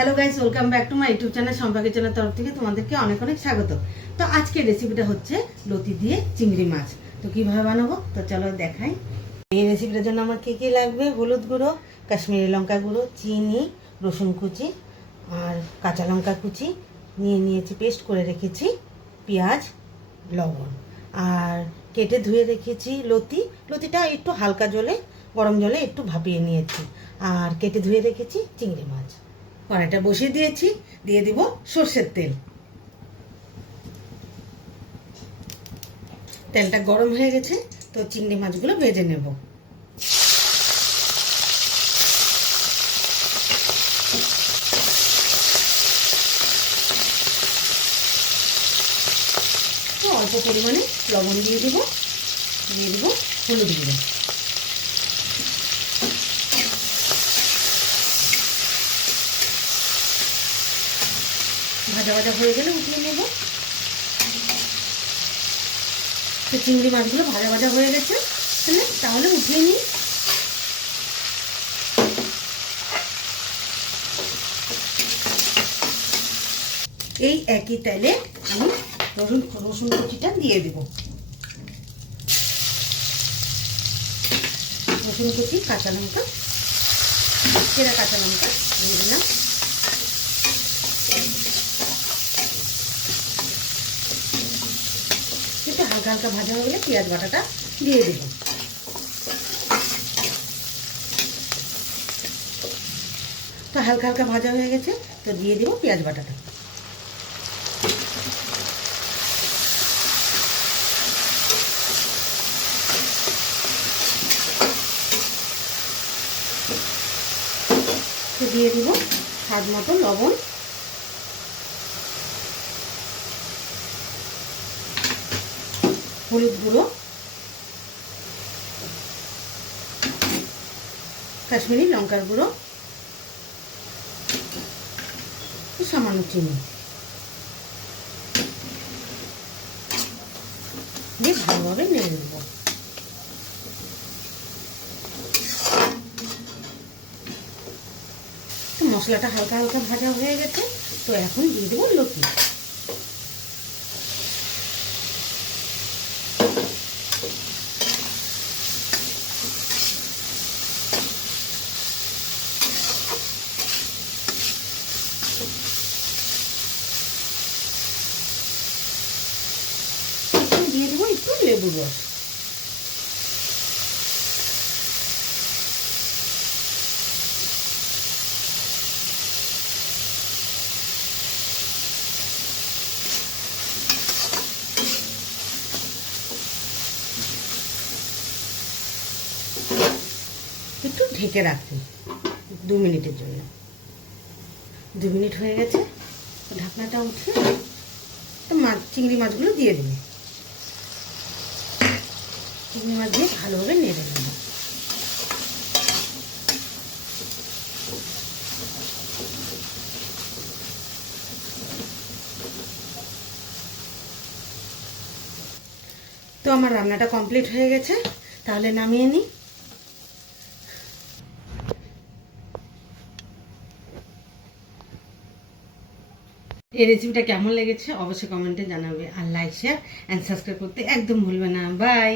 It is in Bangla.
Hello guys, welcome back to my YouTube channel Sampa কিচেনের তরফ থেকে তোমাদেরকে অনেক অনেক স্বাগত। তো আজকের রেসিপিটা হচ্ছে লতি দিয়ে চিংড়ি মাছ। তো কিভাবে বানাবো তো চলো দেখাই। এই রেসিপিটার জন্য আমার কী কী লাগবে: হলুদ গুঁড়ো, কাশ্মীরি লঙ্কা গুঁড়ো, চিনি, রসুন কুচি আর কাঁচা লঙ্কা কুচি নিয়েছি, পেস্ট করে রেখেছি, পেঁয়াজ, লবণ আর কেটে ধুয়ে রেখেছি লতিটা একটু হালকা জলে, গরম জলে একটু ভাপিয়ে নিয়েছি। আর কেটে ধুয়ে রেখেছি চিংড়ি মাছ। কড়াইটা বসিয়ে দিয়েছি, দিয়ে দিব সর্ষের তেল। তেলটা গরম হয়ে গেছে, তো চিংড়ি মাছগুলো ভেজে নেব। তো অল্প পরিমাণে লবণ দিয়ে দিব হলুদ গুঁড়ো। ভাজা ভাজা হয়ে গেলে উঠিয়ে নেব। তো চিংড়ি মাছগুলো ভাজা ভাজা হয়ে গেছে, তাহলে উঠিয়ে নিই। এই একই তেলে আমি রসুন কুচিটা দিয়ে দেব। রসুন কুচি, কাঁচা লঙ্কা, চেরা কাঁচা লঙ্কা দিয়ে দিলাম। একটু হালকা হালকা ভাজা হয়ে গেলে পেঁয়াজ বাটাটা দিয়ে দেব। তো হালকা হালকা ভাজা হয়ে গেছে, তো দিয়ে দেব পেঁয়াজ বাটাটা। তো দিয়ে দিব স্বাদ মতো লবণ, হলুদ গুঁড়ো, কাশ্মীরি লঙ্কার গুঁড়ো, সামান্য চিনি দিয়ে ভালোভাবে নেড়ে নেব। তো মশলাটা হালকা হালকা ভাজা হয়ে গেছে, তো এখন দিয়ে দেবো লতি। দিয়ে দেবো একটু লেবুর রস। একটু ঢেকে রাখছি 2 মিনিটের জন্য। 2 মিনিট হয়ে গেছে, ঢাকনাটা উঠে তো চিংড়ি মাছগুলো দিয়ে দিন। চিংড়ি মাছ দিয়ে ভালোভাবে নেড়ে নেব। তো আমার রান্নাটা কমপ্লিট হয়ে গেছে, তাহলে নামিয়ে নিই। এই রেসিপিটা কেমন লেগেছে অবশ্যই কমেন্টে জানাবে, আর লাইক, শেয়ার অ্যান্ড সাবস্ক্রাইব করতে একদম ভুলবে না। বাই।